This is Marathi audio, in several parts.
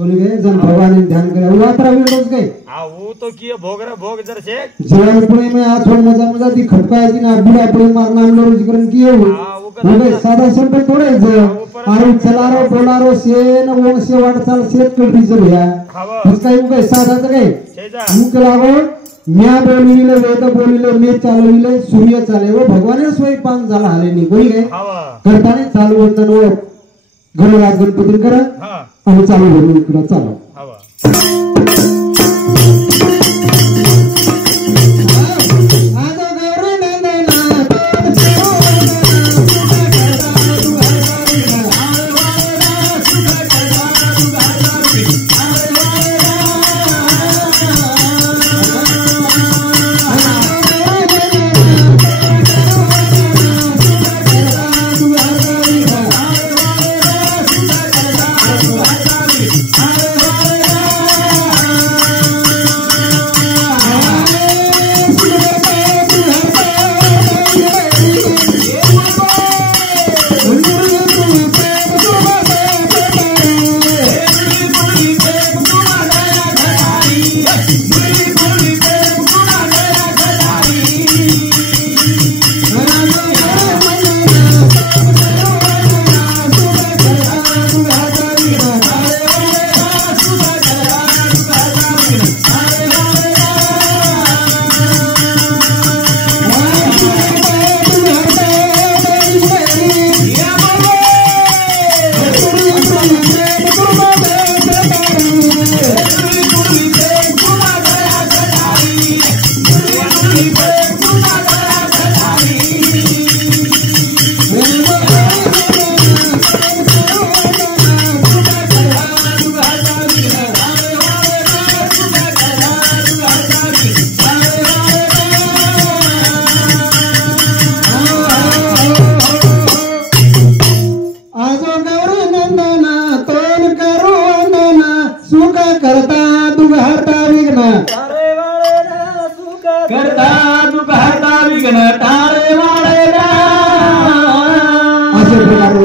कोणी गए जन भगवान ने ध्यान करे वो आतरा विंडोज गए हां वो तो किए भोग रे भोग जर से जवानपुरी में आज थोड़ा मजा मजा दी खटकाया जी ना बुढ़ा बुढ़ी मारना हम लोग जिक्र किए हो वो सादा सिंपल थोड़े जो आरो चलारो बोलारो से न वो से वाट चाल से कर दी जब है उसका वो के सादा गए मुके लागो म्या बोलिले वेद बोलिले मे चालविले सूर्य चाले वो भगवान स्वयं पान झाला हाले नाही कोणी गए करताने चालू होतं वो गणराज गणपती करा आणि चालू करू इकडे चालू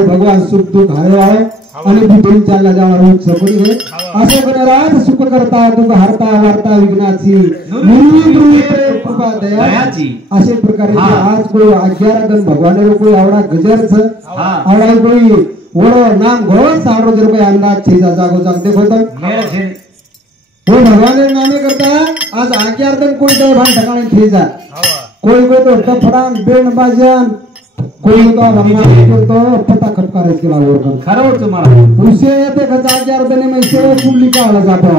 भगवान सुख दुख हरे आहे आणि बुद्धीन चालला जाणार रोज सपरी है असे गणराज सुख करता दुख हरता वार्ता विघ्नाची निर्विघ्न कृपा दयाची असे प्रकारे आज कोई 11 दिन भगवान रो कोई आवडा गजर छ आवडा कोई ओरो नाम घोळ 60 रुपये अंदाज छेजा जागो जाग देखो तो वो भगवान ने नामे करता आज 11 दिन कोई दे भान ठकाणे छेजा कोई कोई तो टफड़ान बेन बाजन कोई तो हमारे तो पता खटकारे के लाओ खरो तुम्हारा उसे ते हजार देने में से कुल्ली का आला जातो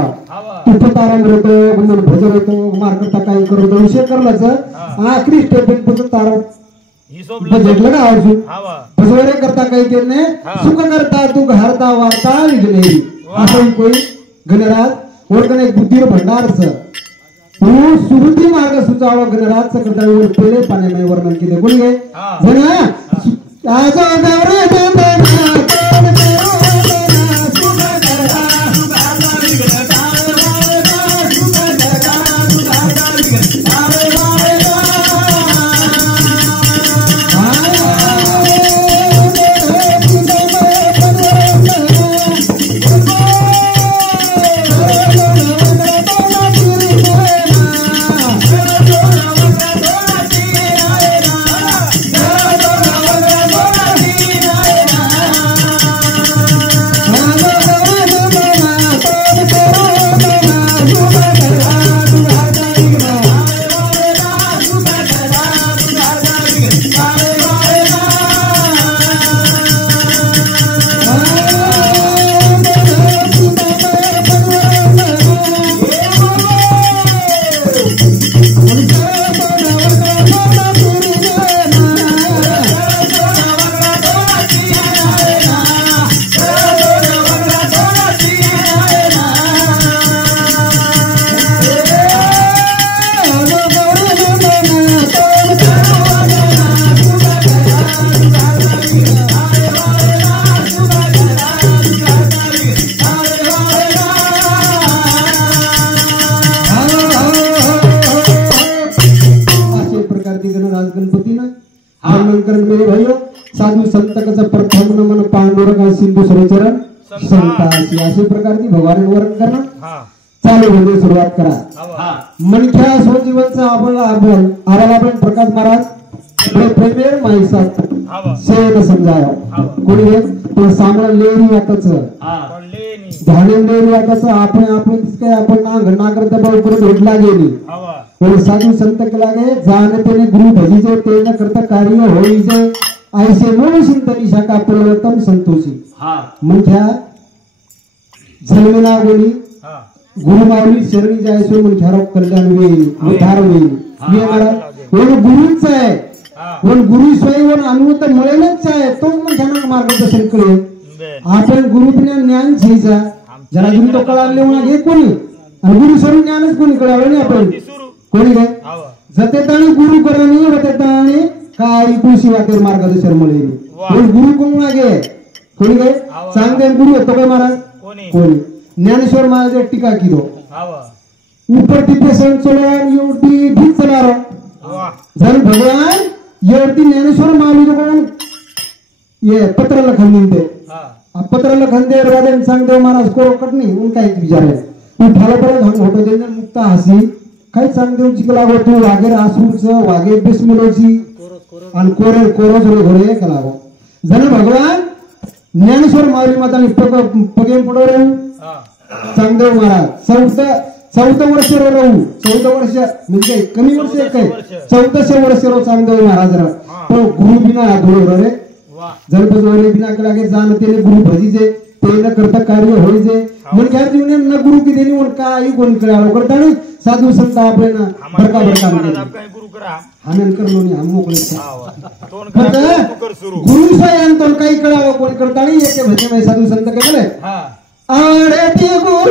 तू पता रंग तो मन भजर तो मार्केट काय करू तो उसे करलाच आखरी स्टेप पण तारो बजेट लगा और भजवरे करता काही केने सुख करता तू हरता वार्ता विघ्नेरी असं कोई गणराज और एक बुद्धीर भंडार छ वो सुरुती मार्ग सुचावा गणराज करता वो पहले पाने में वर्णन की दे बोल गए जना आजा गौरे देना कोण करो देना सुख करता सुभाता विघ्नता सुख करता सुभाता विघ्नता मेरे भाइयों साधु संत का प्रथम नमन पांडुरंग सिंधु सरचरण संतासी अशा प्रकारची भगवान वर्णन करणं हा चालू होणे सुरुवात करा. हा मनख्या स्वजीवनचा आपण प्रकाश महाराज प्रेमेर माहिसात हा सेन समजाव कोणी तो सामना लेरी वाटच लेणी झाले लेरी वाटच आपण काय आपण नागर दबाव करून भेटला गेली हवा कोणी साधू संत के लागे जाने तेने गुरु भजीचे तेने करता कार्य होईचे ऐसे मन चिंतनी शाखा परिवर्तन संतोषी मनख्या जन्मना गोली हा गुरु माऊली शरणी जायसो मनख्यारो कल्याण होईल उद्धार होईल ये मला वो गुरुच आहे वो गुरु स्वयं अनुमत मिळेलच आहे तो मनख्याना मार्गदर्शन करेल. आपण गुरुने ज्ञान घ्यायचा जरा गुरु तो कळाले म्हणा घे कोणी आणि गुरु स्वरूप ज्ञानच कोणी कळालं नाही आपण कोणी घे जते ताणी गुरु करणी होते ताणी काही कुशी वाटेर मार्गदर्शन मिळेल. गुरु कोण लागे कोणी घे सांगते गुरु होतो काय महाराज कोणी ज्ञानेश्वर महाराज टीका किदो ऊपर टिपे सण चोळ्यान एवढी भीत चलारो जन भगवान एवढी ज्ञानेश्वर महाराज कोण ये पत्र लखन दिनते पत्र लखन दे राजन सांगते महाराज को कटनी उन काय विचारे तू ठाला पर हम होतो देन मुक्ता हसी काय सांगते चिकला गो तू वागेर आसूच वागे बेसमेलोची आणि कोरे कोरो जोरे घोरे कलागो जन भगवान ज्ञानेश्वर महाराज माता पगे पडोरे चांगदेव महाराज 14 वर्ष राहू 14 वर्ष म्हणजे कमी वर्ष एक आहे 1400 वर्ष रो चांगदेव महाराज तो गुरु बिना अधूरो रे जलपज वरे बिना के लागे जान तेने गुरु भजीजे तेने करता कार्य होईजे मन क्या जीवने न गुरु की देनी उनका ही कोण करालो करता नाही साधू संत आपले ना बरका गुरु करा आनंद करलो नि हम मोकळे तोन कर सुरू गुरु स्वयं तो काही करालो कोण करता नाही एक भजे में साधू संत के बोले हा आरे ती गुरु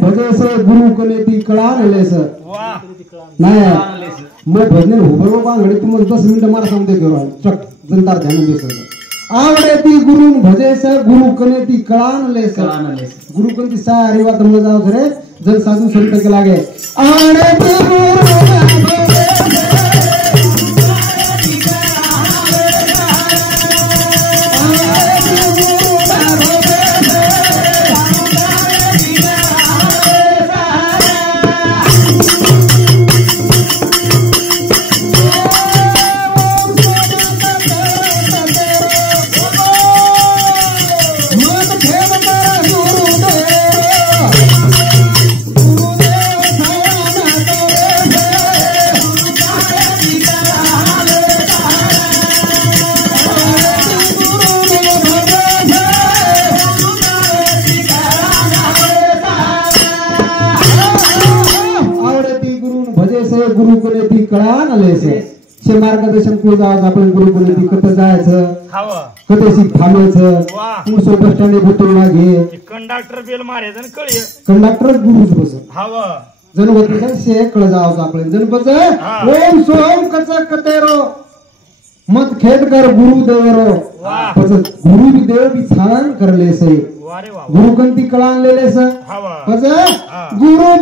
भजे गुरु कले ती कळा नलेस नाही मैं भजन होबरो बांगडी तुम 10 मिनिट मारा सांगते करो चक जनतार ध्यान देस आवडे ती गुरु भजेस गुरु कले ती कळा नलेस गुरु कोणती सारी बात समज जाव रे जर साधू संत के लागे आवडे ती गुरु गुरु कोणी ती कळा नलेसे शे मार्गदर्शन को जाव आपण गुरु कोणी ती कत जायचं कतेसी थांबायचं तू सोबत स्टँड भुतुळा घे कंडक्टर बेल मारे जण कळय कंडक्टर गुरुच बस हवा जन होते शे कळ जाव आपण जन बस ओम सोम कच कतेरो मत खेद कर गुरु देवरो बस गुरु भी देव भी छान करले से गुरु कोणती कळा आणलेले स बस गुरु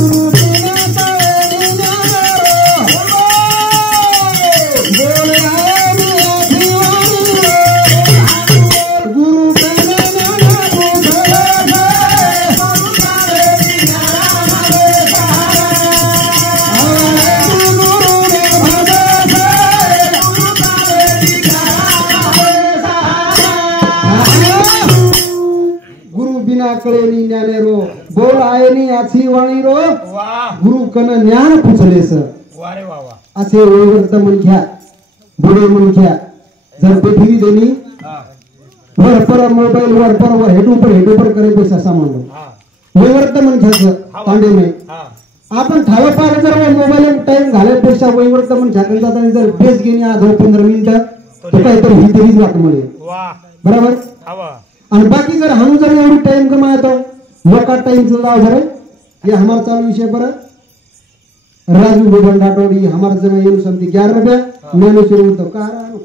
गुरु आछी वाणी रो वा गुरु कन ज्ञान पुछलेस वा रे वा वा असे वैवर्त म्हणख्या बुडे म्हणख्या जर पृथ्वी देनी हा वर पर मोबाईल वर पर हेडू पर करे पैसा सामान हा वैवर्त म्हणख्याचं तांडे नाही हा आपण ठाव पार जर मोबाईल टाइम घालायपेक्षा वैवर्त म्हणख्याकडे जाताना जर बेस घेणे आज 15 मिनिटं तो काहीतरी ही तरीच वाट मिळेल वा बरोबर हवा आणि बाकी जर हम जर एवढी टाइम कमातो लोका टाइम चलाओ जरा ये हमारा चालू विषय पर राजू गोबन डाटोडी हमारा जन येऊ समती 11 रुपया ज्ञानेश्वर होतो कारण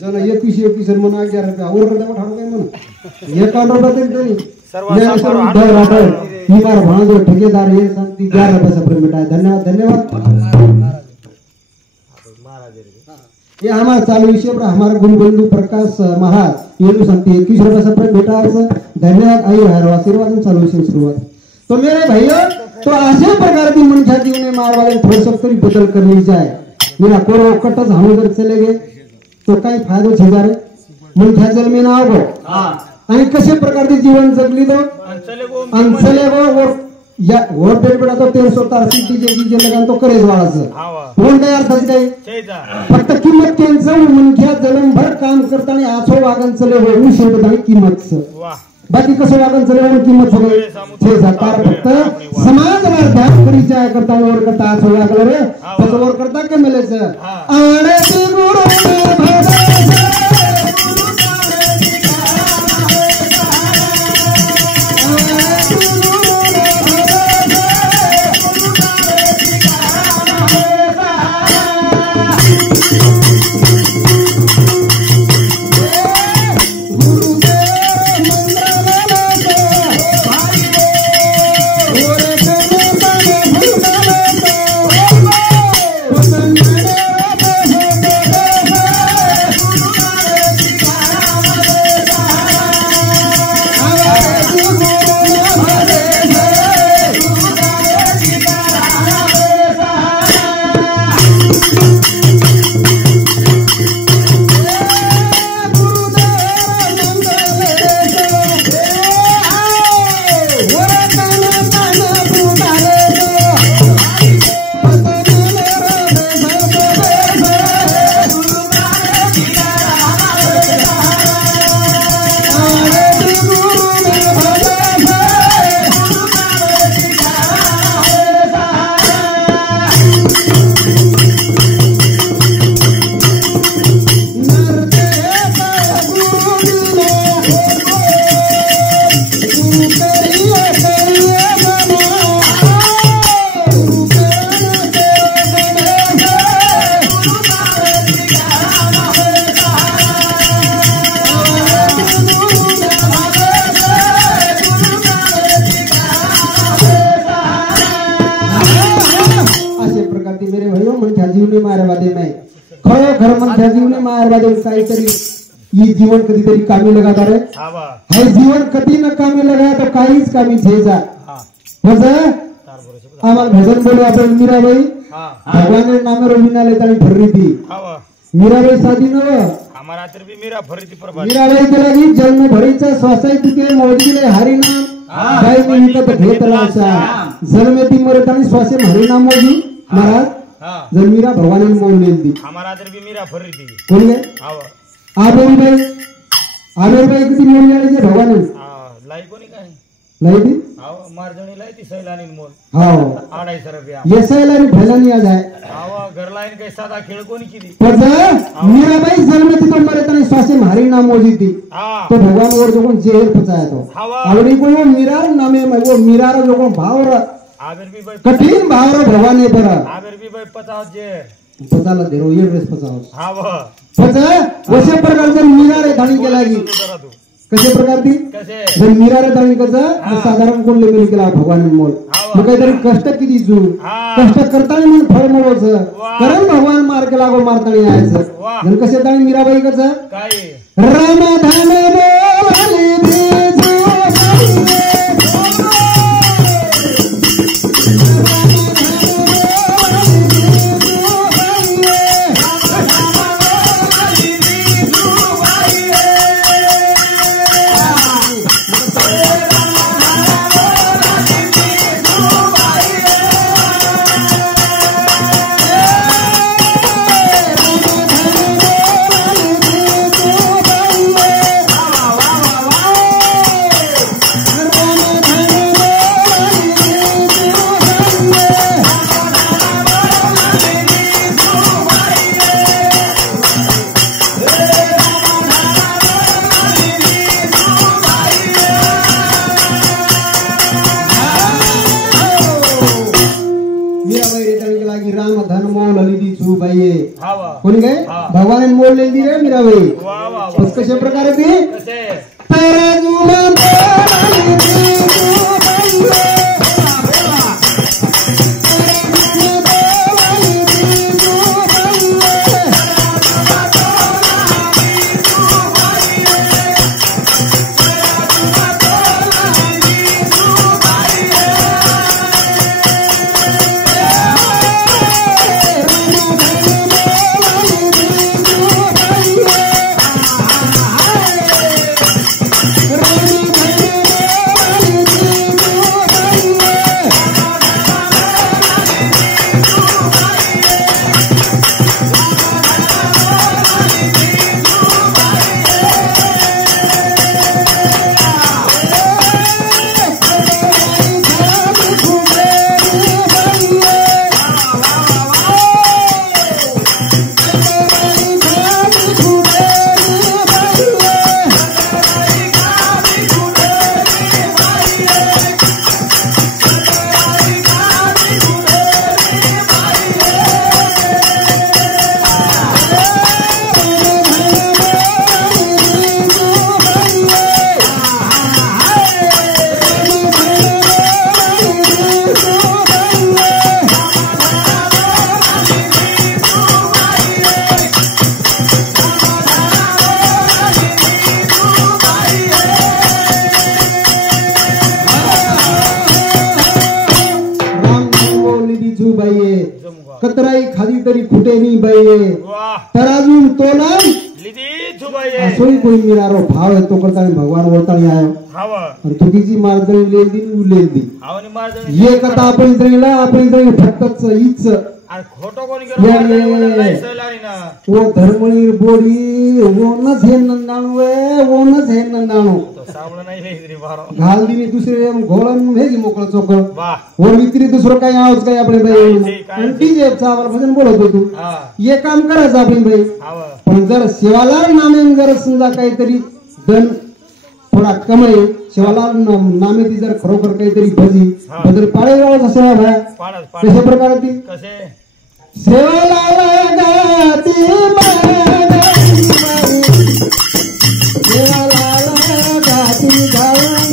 जन 21 म्हणून 11 रुपया और करता ठाडो काय म्हणून 51 रुपये तरी ज्ञानेश्वर दर राटो ही बार भाणो ठेकेदार ये समती 11 रुपये सब मिटाय धन्यवाद ये हमारा चालू विषय पर हमारा गुरुबंधु प्रकाश महाराज ये समती 21 रुपये सब भेटायचं धन्यवाद आई हर आशीर्वाद चालू विषय सुरुवात तो मेरे भाइयों तो अशा प्रकार की मनुष्य जीवन में मार वाले थोड़ा सब तरी बदल कर ली जाए मेरा कोरो कटस हम उधर चले गए तो काही फायदो छे जारे मनुष्य जल में ना हो आणि कशा प्रकार की जीवन जगली तो अंचले वो और या और पेट बड़ा तो 1300 सिटी जे लगान तो करेज वाळाचं कोण काय अर्थ काय फक्त किंमत केंचं मनुष्य जलमभर काम करताना आछो वागन चले हो उ शेवट किंमत वाह बाकी कसं वागन चले म्हणून किंमत होईल छे जाकार फक्त समाजवर ध्यान परिचय करता वर करता आछो वागलं रे तसं वर करता के मिलेच आणे ती गुरु ये जीवन कधीतरी कामी लगाता रे हे जीवन कधी न कामी लगा तो काहीच कामी छे जा आम्हाला भजन बोले आपण मीराबाई भगवान नामे रोहिना लेतानी भररी थी मीराबाई साधी नव हमारा तर भी मीरा भरी थी प्रभा मीराबाई के लगी जन्म भरीचा सोसायटी के मोदीले हरि नाम गाय में विकत घेतला सा जन्म ती मरतानी स्वासे हरि नाम मोदी महाराज जर मीरा भगवान ने मोल लेल दी हमारा तर भी मीरा भरी थी कोण है आबेरबाई किती मोल आले जे भगवान लाई कोणी काय लाई दी हाव मारजणी लाई ती सैलानी मोल हाव 250 रुपया ये सैलानी भैलानी आ जाए हाव घर लाइन काही साधा खेळ कोणी केली पजा मीराबाई जन्मती तो मरे तने स्वासे मारी नाम मोजी थी तो भगवान और जो कोण जेल पचाया तो आवड़ी को वो मीरार नामे में वो मीरार जो कोण भाव आबेर भी भाई कठिन भाव भगवान ने पर आबेर भी भाई 50 जे पता ला देरो ये ड्रेस 50 हाव पजा वसे प्रकार जर मीरारे धाणी केलागी कशा प्रकार ती जर मीरारे धाणी कसा साधारण कोण लेमेल केला भगवान ने मोल मग काहीतरी कष्ट किती जू कष्ट करताना मन फळ मिळवायचं कारण भगवान मार के लागो मारताना यायचं जर कसे धाणी मीराबाई कसा काय रामधान बोलाली भेजू राम धन मोल लीधी छू बाई हा वा कोणी काय हा. भगवान मोल लेली रे मीराबाई वा वा वा बस कशा प्रकारे ती कसे कतराई खाली तरी खुटे नहीं बाई वाह तराजू तोला लीधी छू बाई असोई कोई मिरारो भाव है तो करता है भगवान बोलता नहीं आयो हा वा और तुकीची मारदळी लेल दी उ लेल दी आवनी मारदणी ये कथा आपण इतरीला फक्तच हीच आणि खोटो कोणी करू मारदणी सलारी ना वो धर्मणी बोडी वोनच हे नंदाणू है वोनच हे नंदाणू तो सावळ नाही रे इतरी बारो घाल दिनी दुसरे घोळन हे की मोकळ चोकळ वाह और विक्री दुसरं काही आवाज काय आपले बाई ठीक आहे. आणि डीजे चावर भजन बोलत होतो हा ये काम करायचं आपली बाई हा वा पण जर शिवालाल नामे जर समजा काहीतरी धन थोडा कमाई शिवालाल नामे ती जर खरोखर काहीतरी भजी हा. भजर पाळेगावचा सेवा भाया पाणच कशा पाण प्रकारे ती कसे शिवालाल गाती मागणी मारी शिवालाल गाती गावणी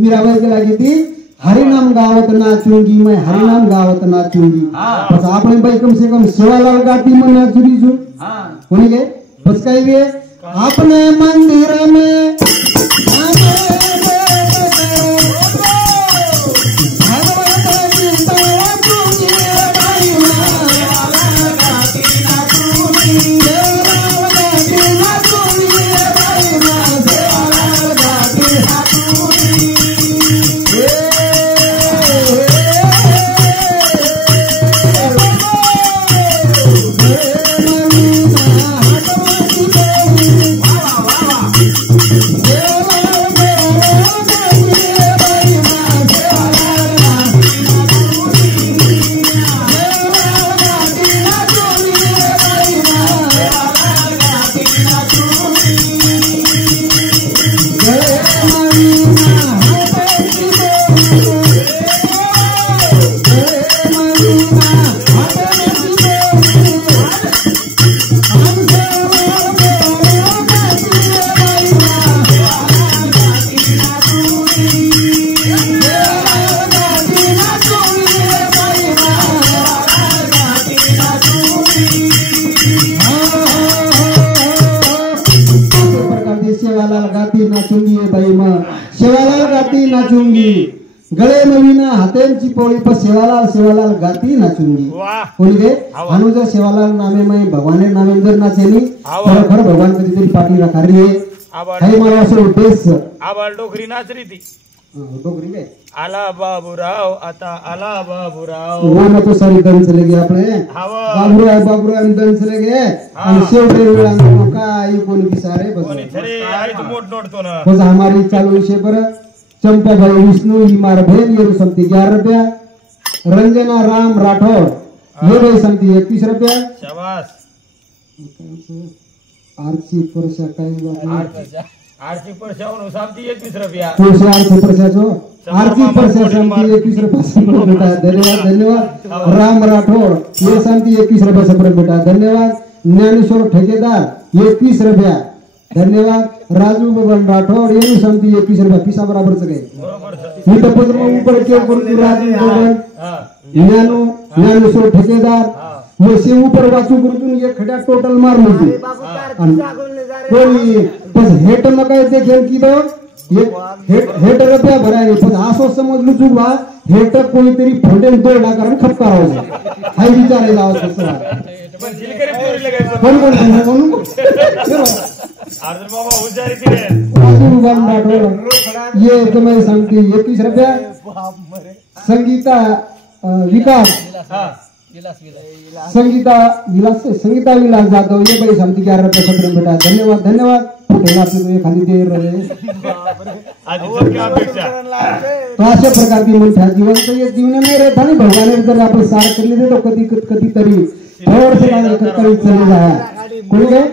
मीराबाई के लगी थी हरिनाम गावत नाचूंगी मैं हरिनाम गावत नाचूंगी बस आपने भाई कम से कम सेवालाल गाती में नाचूरी जो होने गए बस कहिए अपने मंदिर में शेवालाल गाती नाचूंगी, गळे नवीन हातेंची पोळी पर शेवालाल शेवालाल गाती नाचूंगी। वाह कोणी गे हानु जर शेवालाल नामे में भगवान नामे जर नाचेनी खरोखर भगवान कधीतरी पाठी राखारी आहे काही मला असं उद्देश आबाळ डोकरी नाचरी ती डोकरी गे आला बाबूराव आता आला बाबूराव वो ना तो सारी दन चले गए अपने बाबूराव बाबूराव दन चले गए आणि शेवटे वेळा काय कोणी बिसारे बस कोणी खरे आई तू मोठ नोडतो ना बस हमारी चालू विषय पर चंपा भाई विष्णु इमार भेल ये समती 11 रुपया, रंजना राम राठौर ये भाई समती 31 रुपया, शाबाश आरची परशा काही बात आरची परशावून सामती 31 रुपया तुळशी आरची परशाचो आरची परशा समती 21 रुपया संपर्क बेटा धन्यवाद धन्यवाद राम राठौर ये समती 21 रुपया संपर्क बेटा धन्यवाद ज्ञानेश्वर ठेकेदार 21 रुपया धन्यवाद राजू बबन राठौर ये समती 21 रुपया पिसा बराबरच गए बरोबर मी तर पत्र ऊपर के गुरु राजू बबन ज्ञानेश्वर ठेकेदार ये से ऊपर वाचू गुरुतून ये खड्या टोटल मार ली कोणी बस हेट न काय देखेल की दो ये हेट रुपया भरायला पण असो समजलो तू बा हेट कोणीतरी फोडेल दोडा कारण खपकार होईल हाय विचारायला आवश्यक पण जिलकरी चोरी लगायचं म्हणून अर्जुन बाबा हुशारी तिने राजू बबन राठौर ये तुम्हें सांगती 21 रुपया संगीता विकास संगीता विलास जाधव ये भाई शांति 11 रुपये 17 बेटा धन्यवाद धन्यवाद खाली दे रहे तो अशा प्रकारची मोठ्या जीवन जीवन नाही रे आणि भगवान जर आपण सार केले तो कधीतरी थोडसे चले जाया कोणी काय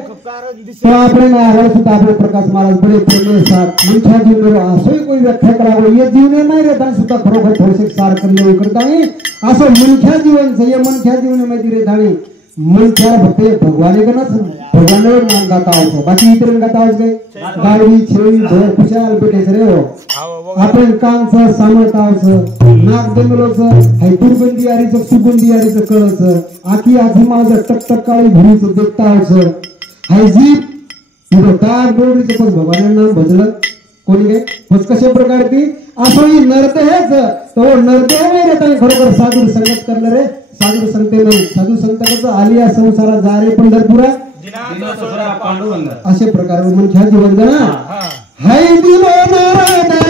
तो આપણે ના સુતા આપણે પ્રકાશ મહારાજ બડે પ્રેમ સાથ મીઠા જીવનો असोही कोई व्याख्या करावं ये जीवन नाही रे धान सुद्धा खरोखर थोडेसे सार करले करता नाही असं मनख्या जीवन ये मनख्या जीवन मध्ये रे धाणी मनख्या फक्त भगवाने कनच भगवानवर नाम गाता आहोत बाकी इतर गाता आहोत काय गाडी छेळी ढोर खुशाल बेटे रे हो आपण कांचं सामत आहोत नाक दंगलोच हाय दुर्गंधी आरीचं सुगंधी आरीचं कळच आखी आधी माझं टकटक काळी भुरीचं देखता आहोत हाय जीप इथं तार बोलरीचं पण भगवान नाम भजलं कोणी काय बस कशा प्रकारची असोही नरते हेच तो नरते नाही रे ताई खरोखर साधू संगत करणार रे साधू संते नाही साधू संतांचं आलिया संसारा जा रे पंढरपुरा पांडुरंग अशा प्रकारे मनख्या जीवन ना हाय दिलो नारायण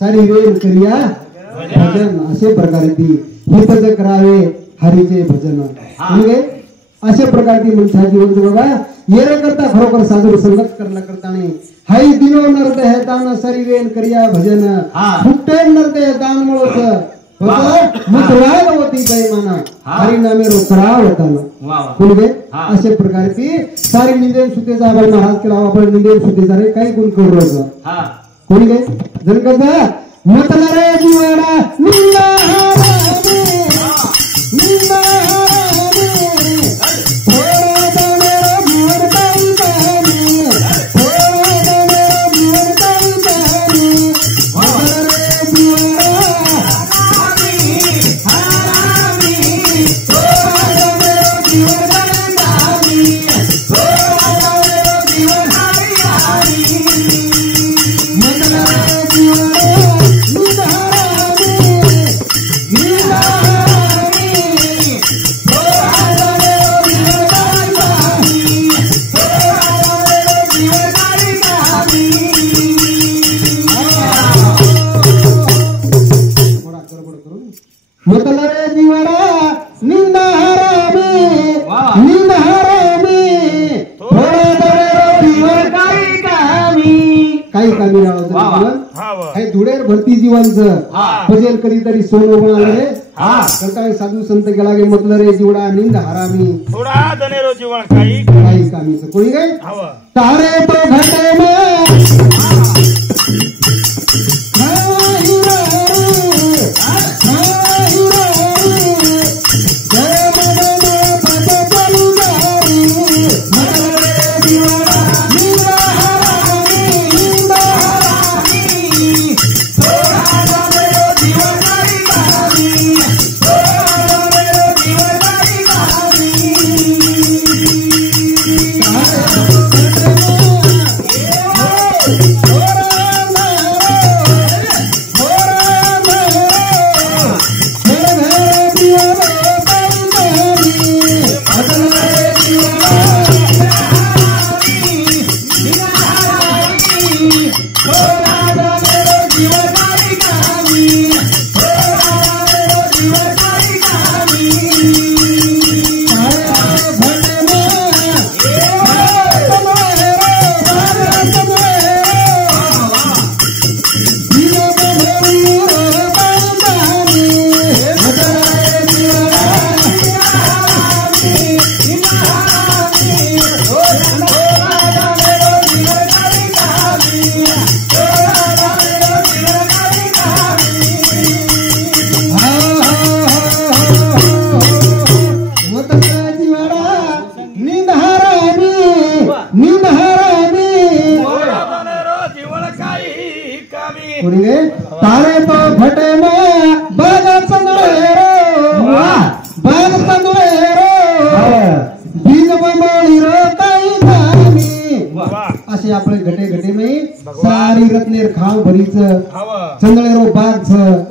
सारी वेळ करिया भजन असे प्रकारे ती हितज करावे हरीचे भजन म्हणजे अशा प्रकारची मनसा जीवन बघा येर करता खरोखर साधू संगत करला करता नाही हाई दिनो नरत हे दान सारी वेळ करिया भजन फुट्टे नरत हे दान मळोस मुतराय होती बेमाना हरी नामे रोकरा होताना कुलगे अशा प्रकारे ती सारी निंदेन सुतेचा आपण महाराज केला आपण निंदेन सुतेचा रे काही गुण करू कोणी काय जर कसा मतला रे जीवना निंदा जीवन काही कामी राहावं जीवन हा व काही धुळेर भरती जीवांचं भजेल कधीतरी सोनं बनाले रे करता साधू संत गेला गे म्हटलं रे जीवडा निंद हरामी थोडा दनेरो जीवन काही काही कामीचं कोणी काय हव तारे तो घटे तारे तो घटे में बाग चंदळे रो बाग चंदळे रो बीज बमोळी रो काही धामी असे आपले घटे घटे में सारी रत्नेर खाव भरीच चंदळे रो बाग छ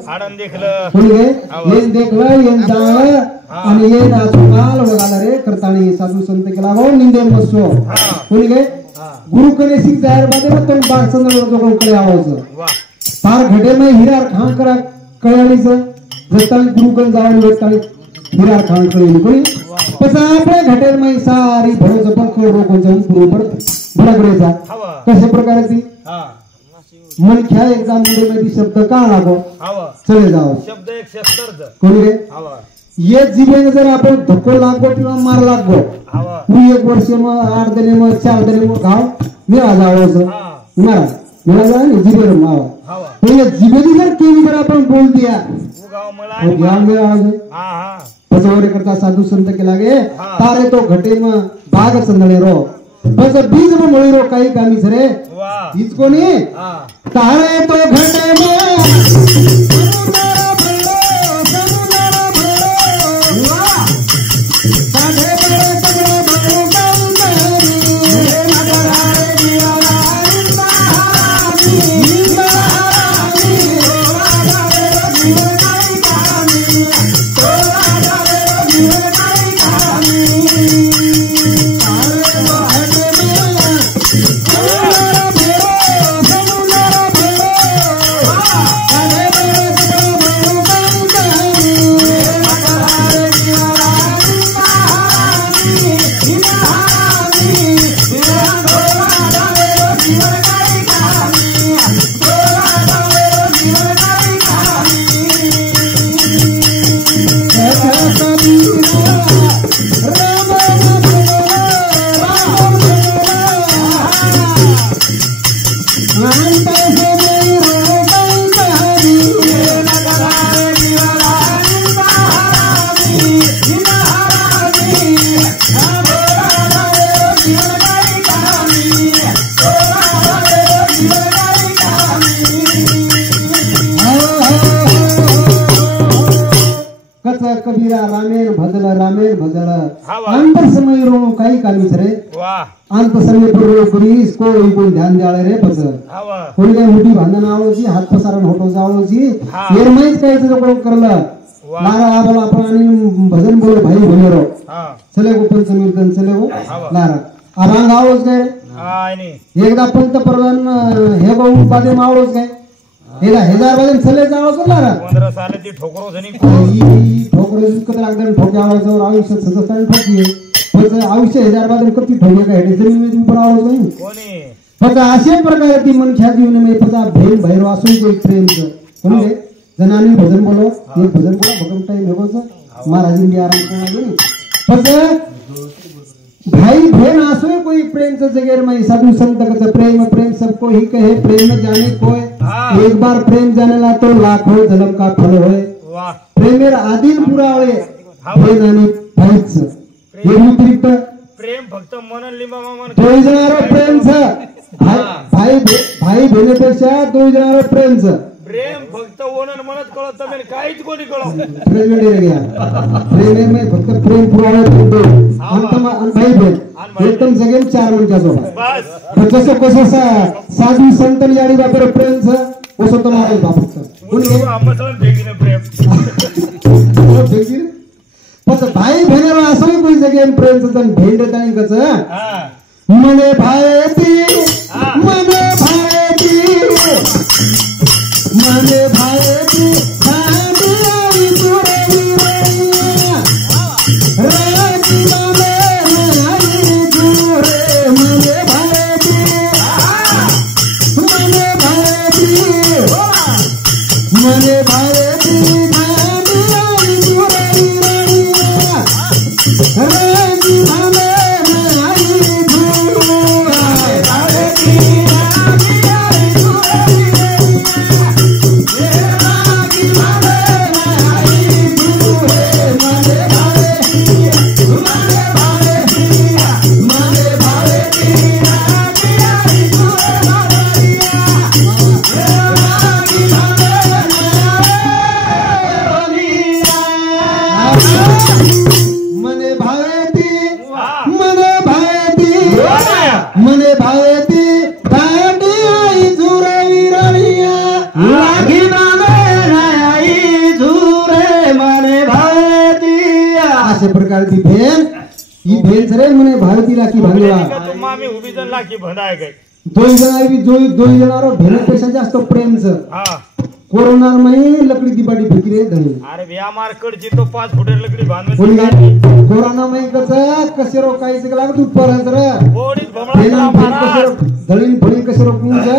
आडन देखलं पुढे येन देखलं येन जाळ आणि येन आजकाल वगाला रे करताणी साधू संत केला हो निंदे मसो पुढे गुरु करे सिंह तयार बादे मग तो बाग चंदळे रो जो कडे आवाज तार घटे में हिरार खान करा कळालीच जताली गुरुकडे जाऊन वेताली हिरार खान कळली कोणी पसा आपल्या घटेर में सारी भरो जबर करो को जाऊन बरोबर बडगडेचा कशा प्रकारे ती मन ख्या एग्जाम मध्ये में शब्द का लागो चले जाओ शब्द एक शस्त्र कोणी रे ये जीवन जर आपण धक्को लागो किंवा मार लागो तू एक वर्ष में 8 दिन में 4 दिन में घाव मेरा जाओ ना मेरा जाने जीवन मावा तो ये जीवन जर केली जर आपण बोल दिया वो ज्ञान में आज पसवरे करता साधू संत के लागे तारे तो घटे में बाग चंदळे रो बस बीज में मोळी रो काही कामी सरे इसको नहीं तारे तो घटे में कबीरा रामेर भजल अंतर समय रो काही कामी रे अंत समय पर पुलिस को कोई ध्यान द्याळे रे बस कोणी काय मोठी भांडण आवळची हात पसारण होतो जावळची एरमाईच काय तो करला लारा आबला आपण आणि भजन बोल भाई भनेरो चले गोपन समीर्तन चले हो लारा आरांग आवळच काय एकदा पंतप्रधान हे गो बादे मावळच काय हेला हजार बादे चले जावळच लारा 15 साल ती ठोकरो जणी ठोकरो कत लागदन ठोक्यावळच आयुष्य सजस्तान ठोकिये पण आयुष्य हजार बादे कती ठोके काय जमीन मध्ये ऊपर आवळच नाही कोणी फक्त अशा प्रकारे ती मनख्या जीवनामध्ये फक्त भेन भैरव असून कोई प्रेमचं म्हणजे जनानी भजन बोलो ये भजन बोला भगम टाइम है बोलसा महाराज जी आराम करना नहीं फक्त भाई बहन आसो कोई प्रेम से जगह में साधु संत का प्रेम प्रेम सबको ही कहे प्रेम में जाने कोई एक बार प्रेम जाने ला तो लाखों जन्म का फल होए प्रेमेर आदिन पूरा होए प्रेम आणि भाईच हे व्यतिरिक्त प्रेम फक्त मन लिंबा मन दोन जणांवर प्रेमच भाई बहिणीपेक्षा दोन जणांवर प्रेमच प्रेम फक्त ओनन म्हणत कळत नाही काहीच कोणी कळत प्रेम वेडे गया प्रेम में फक्त प्रेम पुरावा करतो अंतम भाई बहन एकदम जगेल चार मनच्याचो बस जसं कसं साधू संत याडी बापर प्रेम छ ओसो तुम्हाला बापत कोणी आम्हाला भेगीने प्रेम ओ भेगीने पण भाई बहिणीला असं कोई जगेल प्रेम छ तन भेंड ताई कच मने भायती मने भायती मने भायती भांडी आई तुरई रैया राजी मने आई तुरे मने भायती मने भायती मने भायती भांडी आई तुरई रैया राजी मने आई तुरे भायती मने भावेती भांडी आई झुरे विरळिया लागी नामे आई झुरे मने भावेती अशा प्रकारची भेन ही भेन रे मने भावेतीला की भांडवा तू मामी उभी जण लाकी भंडाय गई दोन जणांवर भेनपेक्षा जास्त प्रेमचं कोरोना में लकड़ी की बड़ी बिक्री है धनी अरे भैया मार कडची तो 5 फुटेर लकड़ी बांध बोली कोरोना में कसे रोकायचं का लागत ऊपर हजर बोडीत भमळा मारा धळीन फळी कसे रोकूचं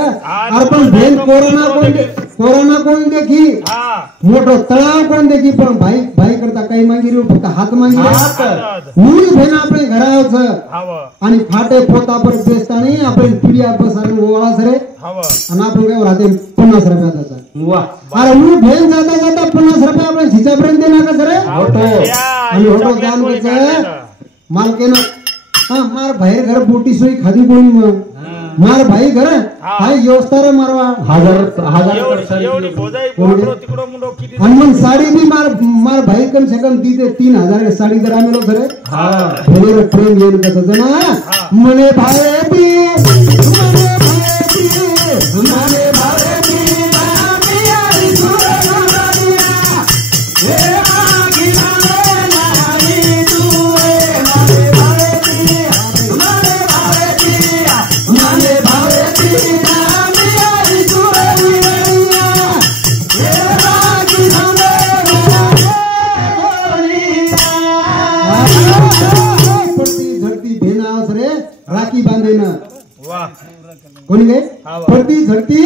अरे पण भेन कोरोना कोण देखी मोठो तळाव कोण देखी पण भाई करता काही मागी रे फक्त हात मागी मूळ भेन आपले घरावच आणि फाटे पोता पर बेसता नाही आपण पिढ्या बसारे ओळा सरे आणि आपण काय राहते 50 रुपयाचा अरे मूळ भेन जाता जाता 50 रुपये आपल्या खिचापर्यंत देणार का सर आणि होटो जान बच मालकेनं मार भाई घर बोटी सोई खादी कोणी मग मार भाई घर हाय व्यवस्था रे मारवा हजार एवढी बोजाई पोटरो तिकडो मुंडो किती आणि मग साडी भी मार भाई कम से कम दी 3000 साडी जर आमेलो सर भले प्रेम येन कसं जना मने भाई बी मने भाई बी मने भाई बी नामी आई सुरगरिया हे आगी नामे आई तुए मने भाई बी मने भाई बी मने भाई बी नामी आई सुरगरिया हे आगी नामे पट्टी झडती भेनावस रे राखी बांधेन वाह कोणी गे पट्टी झडती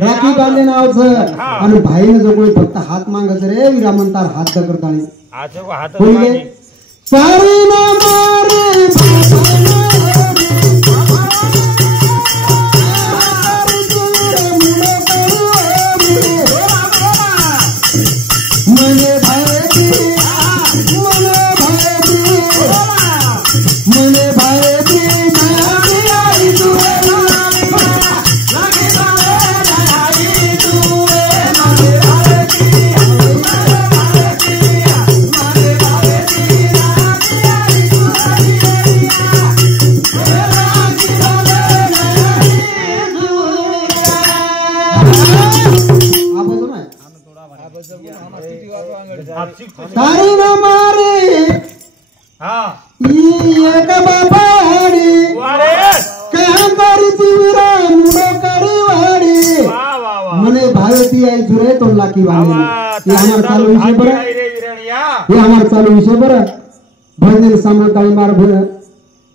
राखी बांधेन आवस आणि भाईने जो कोणी फक्त हात मागस रे विरामंतार हात करतानी आजो हात कोणी गे सारी ना मारे मने भाई मने भाई मने भाई नामी आई तुए लागे आई तुए मने भाई मने भाई नामी आई तारी न मारे एक बाबाडी कांदरीची विराम लोकरी वाडी मने भावेती आई जुरे तो लाकी वाली ये हमार चालू विषय बरं ये हमार चालू विषय बरं भजन समाताळी मार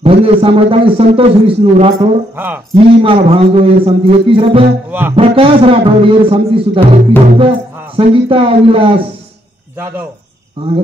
भजन सामर्थ्याने संतोष विष्णू राठोड हा ही मला भावजो ये समती 21 रुपये वाह. प्रकाश राठोड ये समती सुद्धा 21 रुपये हा. संगीता विलास जाधव हा,